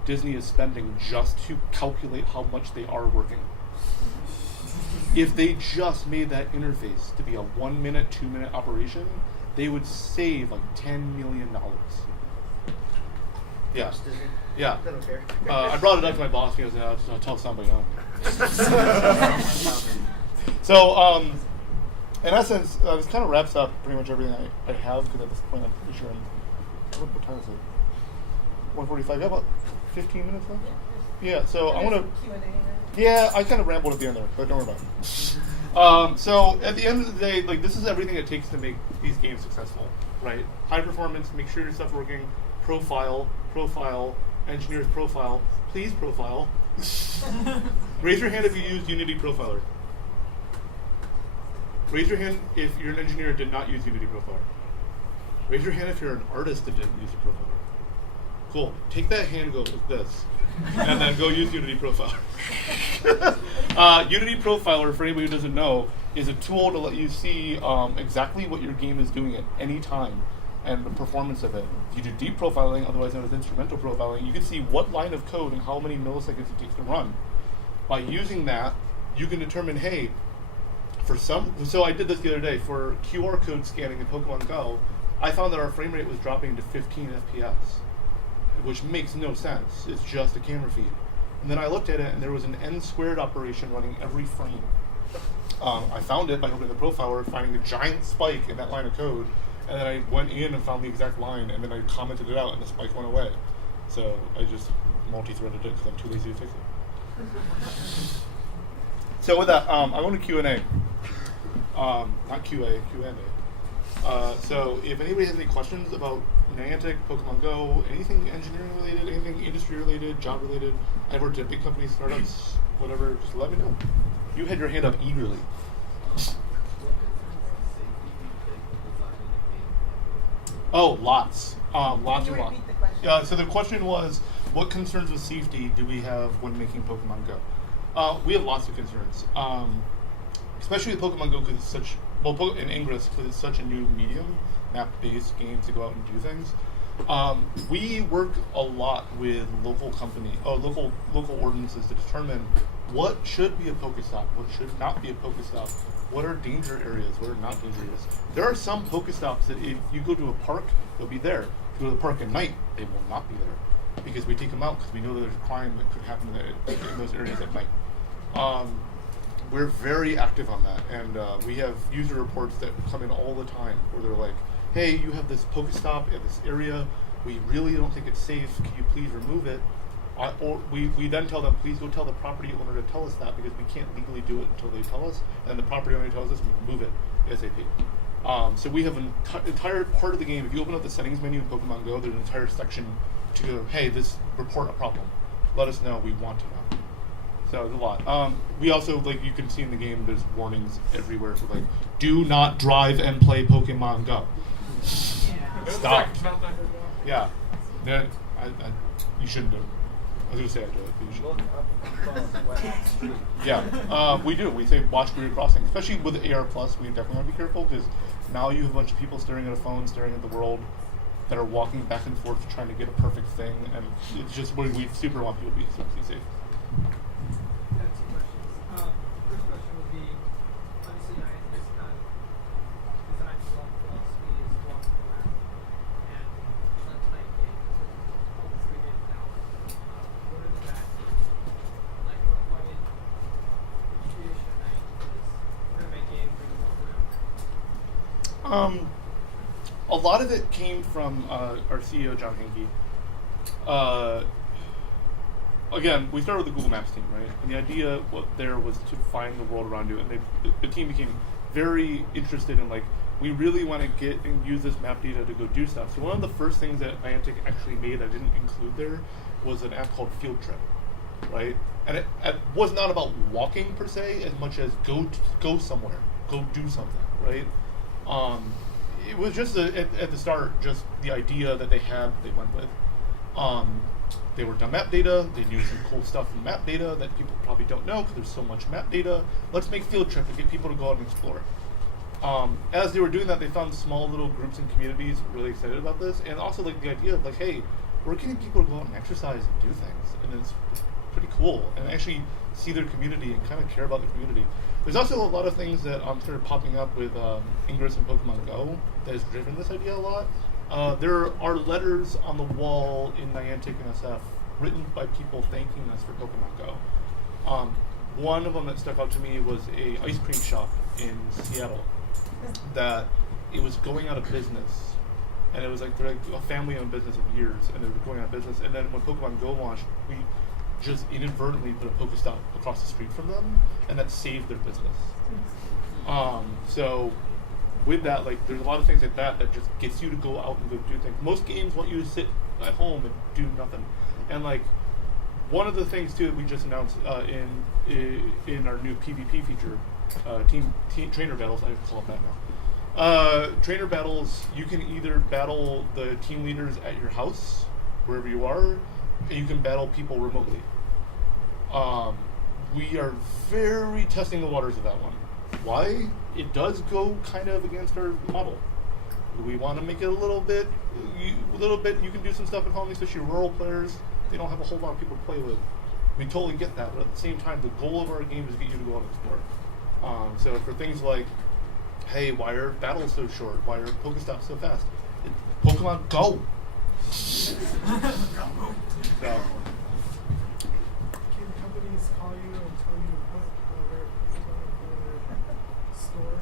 Disney is spending just to calculate how much they are working. If they just made that interface to be a 1 minute, 2 minute operation, they would save like $10 million. Yeah. Just Disney. Yeah. I don't care. I brought it up to my boss. He goes, "Yeah, I'll tell somebody else." So, in essence, this kind of wraps up pretty much everything I have, because at this point I'm pretty sure what time is it? 1:45. Yeah, about 15 minutes left? Yeah, so I want to... Yeah, I kind of rambled at the end there, but don't worry about it. So at the end of the day, like, this is everything it takes to make these games successful, right? High performance, make sure your stuff's working, profile, engineers profile, please profile. Raise your hand if you used Unity Profiler. Raise your hand if you're an engineer and did not use Unity Profiler. Raise your hand if you're an artist and didn't use the profiler. Cool. Take that hand and go like this, and then go use Unity Profiler. Unity Profiler, for anybody who doesn't know, is a tool to let you see exactly what your game is doing at any time and the performance of it. If you do deep profiling, otherwise known as instrumental profiling, you can see what line of code and how many milliseconds it takes to run. By using that, you can determine, hey, so I did this the other day, for QR code scanning in Pokemon Go, I found that our frame rate was dropping to 15 FPS, which makes no sense. It's just a camera feed. And then I looked at it, and there was an n² operation running every frame. I found it by opening the profiler, finding a giant spike in that line of code, and then I went in and found the exact line, and then I commented it out, and the spike went away. So I just multi-threaded it because I'm too lazy to fix it. So with that, I want to Q&A. Not QA, Q&A. So if anybody has any questions about Niantic, Pokemon Go, anything engineering related, anything industry related, job related, I've worked at big companies, startups, whatever, just let me know. You had your hand up eagerly. Oh, lots. Lots and lots. So the question was, what concerns with safety do we have when making Pokemon Go? We have lots of concerns. Especially with Pokemon Go, because it's such, well, in Ingress, because it's such a new medium, map-based game to go out and do things. We work a lot with local ordinances to determine what should be a Pokestop, what should not be a Pokestop, what are danger areas, what are not danger areas. There are some Pokestops that if you go to a park, they'll be there. If you go to the park at night, they will not be there, because we take them out because we know that there's crime that could happen in those areas at night. We're very active on that, and we have user reports that come in all the time where they're like, hey, you have this Pokestop in this area, we really don't think it's safe, can you please remove it? Or we then tell them, please go tell the property owner to tell us that, because we can't legally do it until they tell us, and the property owner tells us, we remove it ASAP. So we have an entire part of the game. If you open up the settings menu in Pokemon Go, there's an entire section to go, hey, report a problem. Let us know, we want to know. So there's a lot. We also, like you can see in the game, there's warnings everywhere for like, do not drive and play Pokemon Go. Stop. Yeah. You shouldn't do it. I was going to say I do it, but you should. Yeah, we do. We say watch Greer Crossing. Especially with AR+, we definitely want to be careful, because now you have a bunch of people staring at a phone, staring at the world, that are walking back and forth trying to get a perfect thing, and it's just what we super want people to be safe. I have two questions. First question would be, obviously Niantic is kind of designed to walk philosophy is walking the map, and that's night game, all the 3 games now. What are the backs? Like, what inspiration of Niantic is going to make games where you walk around? A lot of it came from our CEO, John Hankey. Again, we started with the Google Maps team, right? And the idea was to find the world around you, and the team became very interested in, like, we really want to get and use this map data to go do stuff. So one of the first things that Niantic actually made I didn't include there was an app called Field Trip, right? And it was not about walking per se as much as go somewhere, go do something, right? It was just at the start, just the idea that they went with. They worked on map data. They knew some cool stuff in map data that people probably don't know because there's so much map data. Let's make Field Trip to get people to go out and explore. As they were doing that, they found small little groups and communities really excited about this, and also like the idea of like, hey, we're getting people to go out and exercise and do things, and it's pretty cool and actually see their community and kind of care about the community. There's also a lot of things that started popping up with Ingress and Pokemon Go that has driven this idea a lot. There are letters on the wall in Niantic and SF written by people thanking us for Pokemon Go. One of them that stuck out to me was a ice cream shop in Seattle that it was going out of business, and it was like they're like a family-owned business of years, and they were going out of business. And then when Pokemon Go launched, we just inadvertently put a Pokestop across the street from them, and that saved their business. So with that, like, there's a lot of things like that that just gets you to go out and go do things. Most games want you to sit at home and do nothing, and like one of the things too that we just announced in our new PvP feature, team trainer battles, I call it that now. Trainer battles, you can either battle the team leaders at your house, wherever you are, and you can battle people remotely. We are very testing the waters of that one. Why? It does go kind of against our model. We want to make it a little bit, you can do some stuff at home, especially rural players. They don't have a whole lot of people to play with. We totally get that, but at the same time, the goal of our game is to get you to go out and explore. So for things like, hey, why are battles so short? Why are Pokestops so fast? Pokemon Go! So, Can companies call you and tell you to put their Pokemon in their store?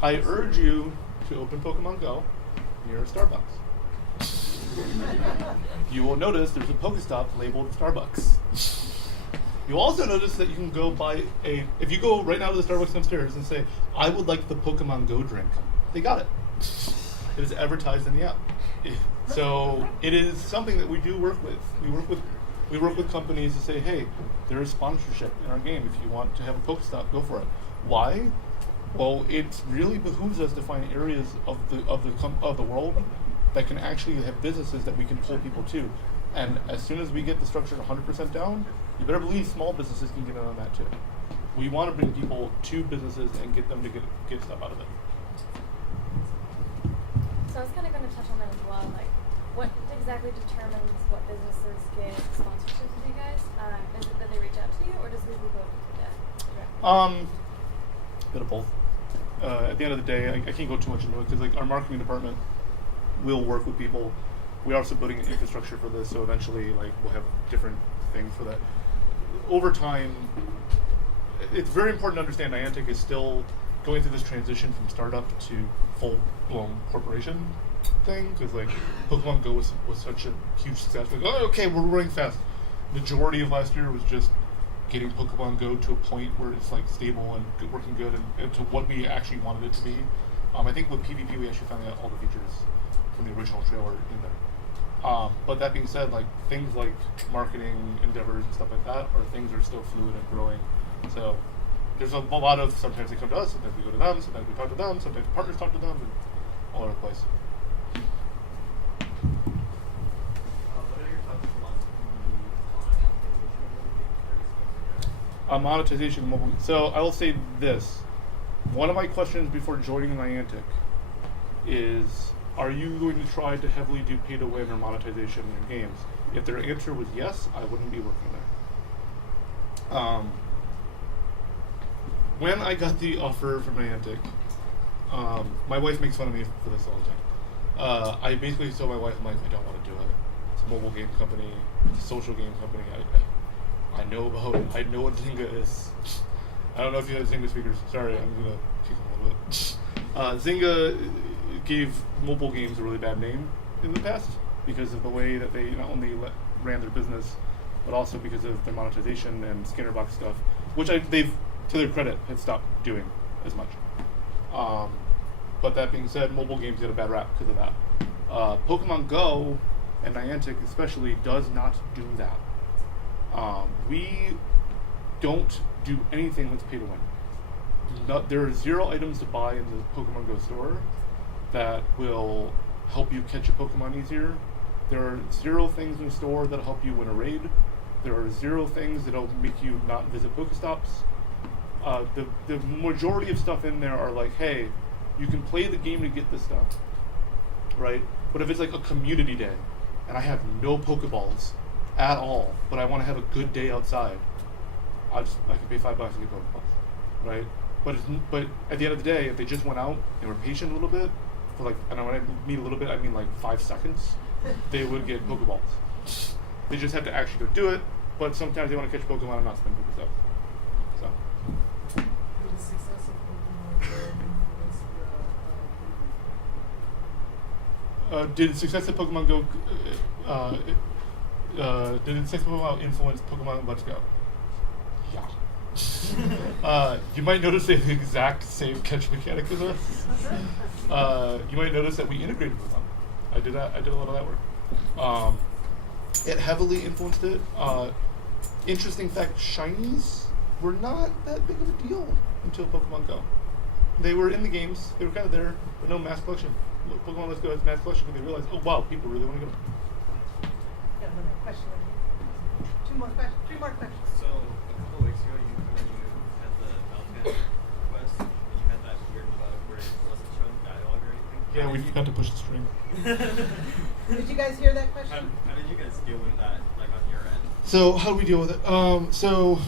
I urge you to open Pokemon Go near a Starbucks. You will notice there's a Pokestop labeled Starbucks. You'll also notice that you can go buy if you go right now to the Starbucks upstairs and say, I would like the Pokemon Go drink, they got it. It is advertised in the app. So it is something that we do work with. We work with companies to say, hey, there is sponsorship in our game. If you want to have a Pokestop, go for it. Why? Well, it really behooves us to find areas of the world that can actually have businesses that we can pull people to. And as soon as we get the structure 100% down, you better believe small businesses can get in on that too. We want to bring people to businesses and get them to get stuff out of it. So I was kind of going to touch on that as well. Like, what exactly determines what businesses get sponsorships with you guys? Is it that they reach out to you, or does Google go to that? Bit of both. At the end of the day, I can't go too much into it because like our marketing department will work with people. We are also building an infrastructure for this, so eventually like we'll have different things for that. Over time, it's very important to understand Niantic is still going through this transition from startup to full-blown corporation thing, because like Pokemon Go was such a huge success. Like, oh, okay, we're running fast. Majority of last year was just getting Pokemon Go to a point where it's like stable and working good and to what we actually wanted it to be. I think with PvP we actually found out all the features from the original trailer in there. But that being said, like things like marketing endeavors and stuff like that are things that are still fluid and growing. So there's a lot of, sometimes they come to us, sometimes we go to them, sometimes we talk to them, sometimes partners talk to them, and all over the place. What are your thoughts on monetization of mobile games? Monetization mobile. So I will say this. One of my questions before joining Niantic is, are you going to try to heavily do pay to win or monetization in your games? If their answer was yes, I wouldn't be working there. When I got the offer from Niantic, my wife makes fun of me for this all the time. I basically told my wife, I'm like, I don't want to do it. It's a mobile game company, it's a social game company. I know about it. I know what Zynga is. I don't know if you have Zynga speakers. Sorry, I'm going to kick them a little bit. Zynga gave mobile games a really bad name in the past because of the way that they not only ran their business, but also because of their monetization and Skinner box stuff, which they've, to their credit, have stopped doing as much. But that being said, mobile games get a bad rap because of that. Pokemon Go, and Niantic especially, does not do that. We don't do anything that's pay to win. There are 0 items to buy in the Pokemon Go store that will help you catch a Pokemon easier. There are 0 things in the store that'll help you win a raid. There are 0 things that'll make you not visit Pokestops. The majority of stuff in there are like, hey, you can play the game to get this stuff, right? But if it's like a community day, and I have no Pokeballs at all, but I want to have a good day outside, I can pay $5 to get Pokeballs, right? But at the end of the day, if they just went out and were patient a little bit, for like, and when I mean a little bit, I mean like 5 seconds, they would get Pokeballs. They just have to actually go do it, but sometimes they want to catch Pokemon and not spend Poké stuff. So. Did the success of Pokemon Go influence the Did the success of Pokemon Go? Did the success of Pokemon influence Pokemon Let's Go? Yeah. You might notice they have the exact same catch mechanic as us. You might notice that we integrated with them. I did a lot of that work. It heavily influenced it. Interesting fact: shinies were not that big of a deal until Pokemon Go. They were in the games. They were kind of there, but no mass collection. Pokemon Let's Go has mass collection because they realized, oh wow, people really want to go. Got another question. Three more questions. So a couple weeks ago, when you had the Meltan quest, and you had that weird bug where it wasn't showing dialogue or anything. Yeah, we forgot to push the string. Did you guys hear that question? How did you guys deal with that, like on your end? So how do we deal with it? So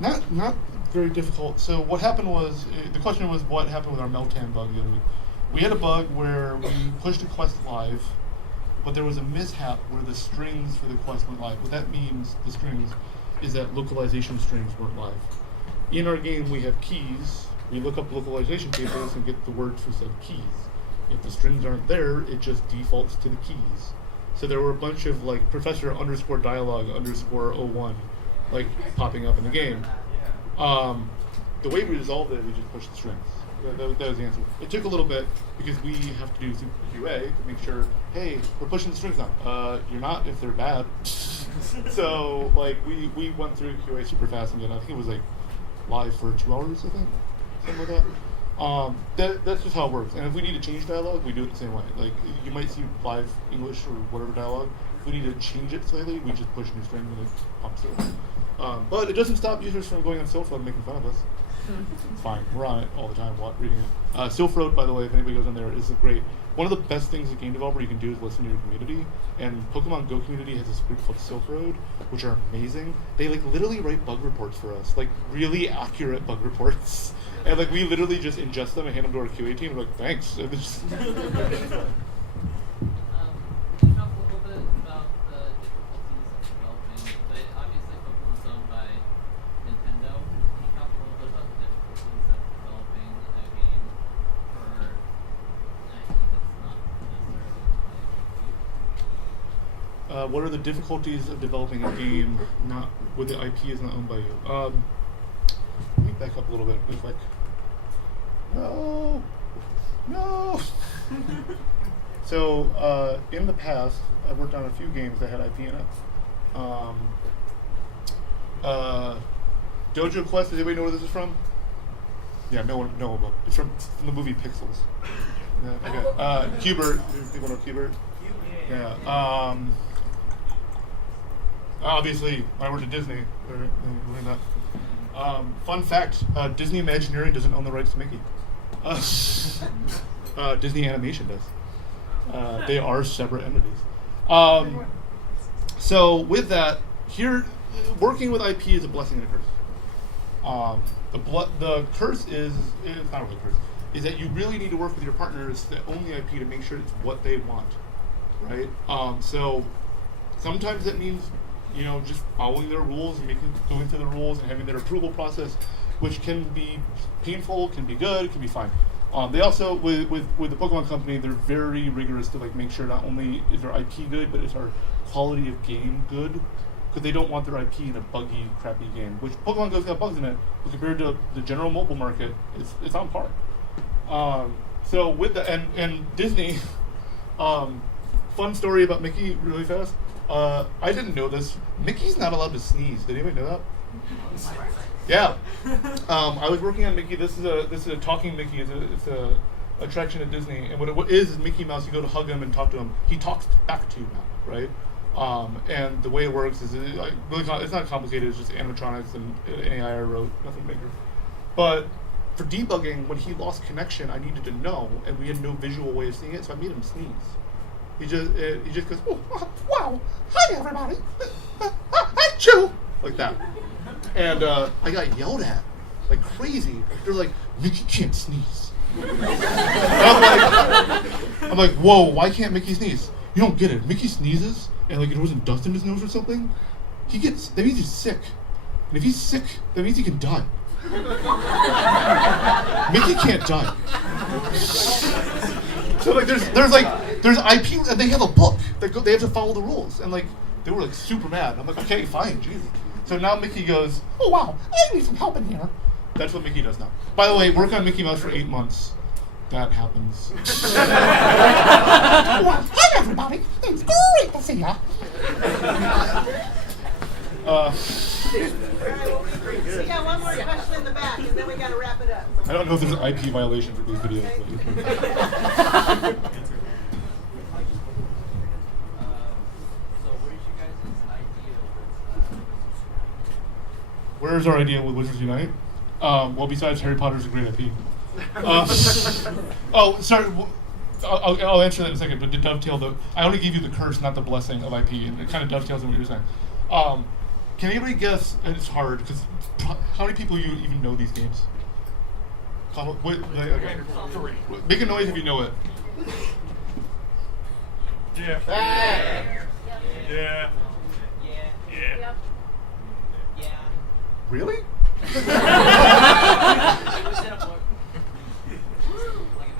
not very difficult. So what happened was, the question was what happened with our Meltan bug the other week. We had a bug where we pushed a quest live, but there was a mishap where the strings for the quest went live. What that means, the strings, is that localization strings weren't live. In our game, we have keys. We look up localization tables and get the words for said keys. If the strings aren't there, it just defaults to the keys. So there were a bunch of like professor underscore dialogue underscore 01 like popping up in the game. The way we resolved it, we just pushed the strings. That was the answer. It took a little bit because we have to do some QA to make sure, hey, we're pushing the strings now. You're not if they're bad. So like we went through QA super fast and I think it was like live for 2 hours, I think, something like that. That's just how it works. And if we need to change dialogue, we do it the same way. Like you might see live English or whatever dialogue. If we need to change it slightly, we just push new string and it pumps it. But it doesn't stop users from going on Silph Road and making fun of us. It's fine. We're on it all the time, reading it. Silph Road, by the way, if anybody goes on there, is great. One of the best things as a game developer you can do is listen to your community. And Pokemon Go community has this group called Silph Road, which are amazing. They like literally write bug reports for us, like really accurate bug reports. And like we literally just ingest them and hand them to our QA team. We're like, thanks. And it's just Can you talk a little bit about the difficulties of developing? Obviously, Pokemon's owned by Nintendo. Can you talk a little bit about the difficulties of developing a game for an IP that's not necessarily owned by you? What are the difficulties of developing a game not where the IP is not owned by you? Let me back up a little bit real quick. No. So in the past, I worked on a few games that had IP in it. Dojo Quest. Does anybody know where this is from? Yeah, no one know about. It's from the movie Pixels. Yeah, okay. Qbert. People know Qbert. Yeah. Obviously, I worked at Disney. Learned that. Fun fact: Disney Imagineering doesn't own the rights to Mickey. Disney Animation does. They are separate entities. So with that, here, working with IP is a blessing and a curse. The curse is, it's not really a curse, is that you really need to work with your partners that own the IP to make sure it's what they want, right? So sometimes that means, just following their rules and going through the rules and having their approval process, which can be painful, can be good, can be fine. They also, with the Pokemon company, they're very rigorous to make sure not only is their IP good, but is our quality of game good, because they don't want their IP in a buggy, crappy game. Which Pokemon Go's got bugs in it, but compared to the general mobile market, it's on par. So with the and Disney, fun story about Mickey, really fast. I didn't know this. Mickey's not allowed to sneeze. Did anybody know that? Yeah. I was working on Mickey. This is a talking Mickey. It's a attraction at Disney. And what it is Mickey Mouse. You go to hug him and talk to him. He talks back to you now, right? And the way it works is it's not complicated. It's just animatronics and AI I wrote, nothing major. But for debugging, when he lost connection, I needed to know, and we had no visual way of seeing it, so I made him sneeze. He just goes, oh, wow, hi everybody, achoo, like that. And I got yelled at like crazy. They're like, Mickey can't sneeze. I'm like, whoa, why can't Mickey sneeze? You don't get it. Mickey sneezes and like it wasn't dust in his nose or something. That means he's sick. And if he's sick, that means he can die. Mickey can't die. So like there's IP and they have a book that they have to follow the rules, and like they were like super mad. I'm like, okay, fine, Jesus. So now Mickey goes, oh wow, I need some help in here. That's what Mickey does now. By the way, work on Mickey Mouse for 8 months. That happens. Well, hi everybody, it's great to see ya. We got one more question in the back, and then we got to wrap it up. I don't know if there's an IP violation for these videos. But So what is you guys' idea with where's our idea with Wizards Unite? Well, besides Harry Potter's a great IP. Oh, sorry. I'll answer that in a second, but to dovetail I only gave you the curse, not the blessing of IP, and it kind of dovetails on what you're saying. Can anybody guess? And it's hard because how many people you even know these games? Okay. Make a noise if you know it. Yeah. Yeah. Yeah. Yep. Really?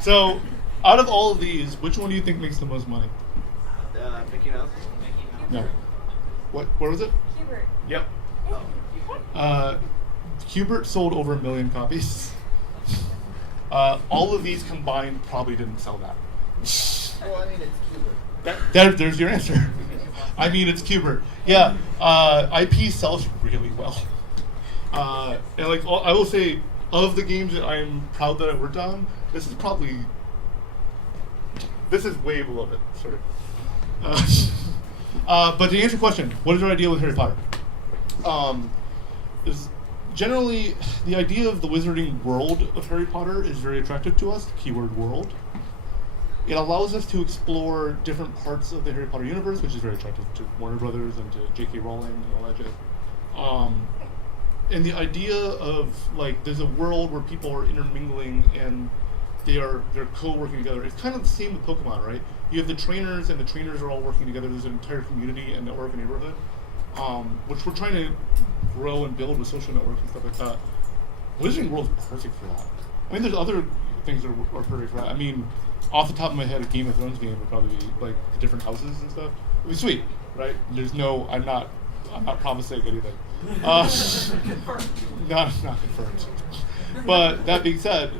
So, out of all of these, which one do you think makes the most money? Mickey Mouse. No. What was it? Hubert. Yep. Hubert sold over 1 million copies. All of these combined probably didn't sell that. Well, I mean, it's Hubert. There's your answer. I mean, it's Hubert. Yeah, IP sells really well. And like I will say, of the games that I'm proud that I worked on, this is way below it, sort of. But to answer your question, what is our idea with Harry Potter? Is generally the idea of the wizarding world of Harry Potter is very attractive to us. Keyword world. It allows us to explore different parts of the Harry Potter universe, which is very attractive to Warner Brothers and to J.K. Rowling and all that jazz. And the idea of like there's a world where people are intermingling and they're co-working together. It's kind of the same with Pokemon, right? You have the trainers, and the trainers are all working together. There's an entire community and network and neighborhood, which we're trying to grow and build with social networks and stuff like that. Wizarding World is perfect for that. I mean, there's other things that are perfect for that. I mean, off the top of my head, a Game of Thrones game would probably be like the different houses and stuff. It'd be sweet, right? I'm not promising anything. Not confirmed. But that being said,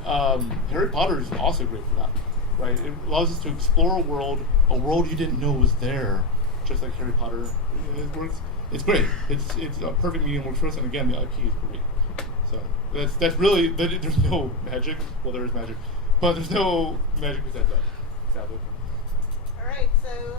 Harry Potter is also great for that, right? It allows us to explore a world you didn't know was there, just like Harry Potter. It works. It's great. It's a perfect medium works for us, and again, the IP is great. So that's really there's no magic. Well, there is magic, but there's no magic besides that. Sadly. All right, so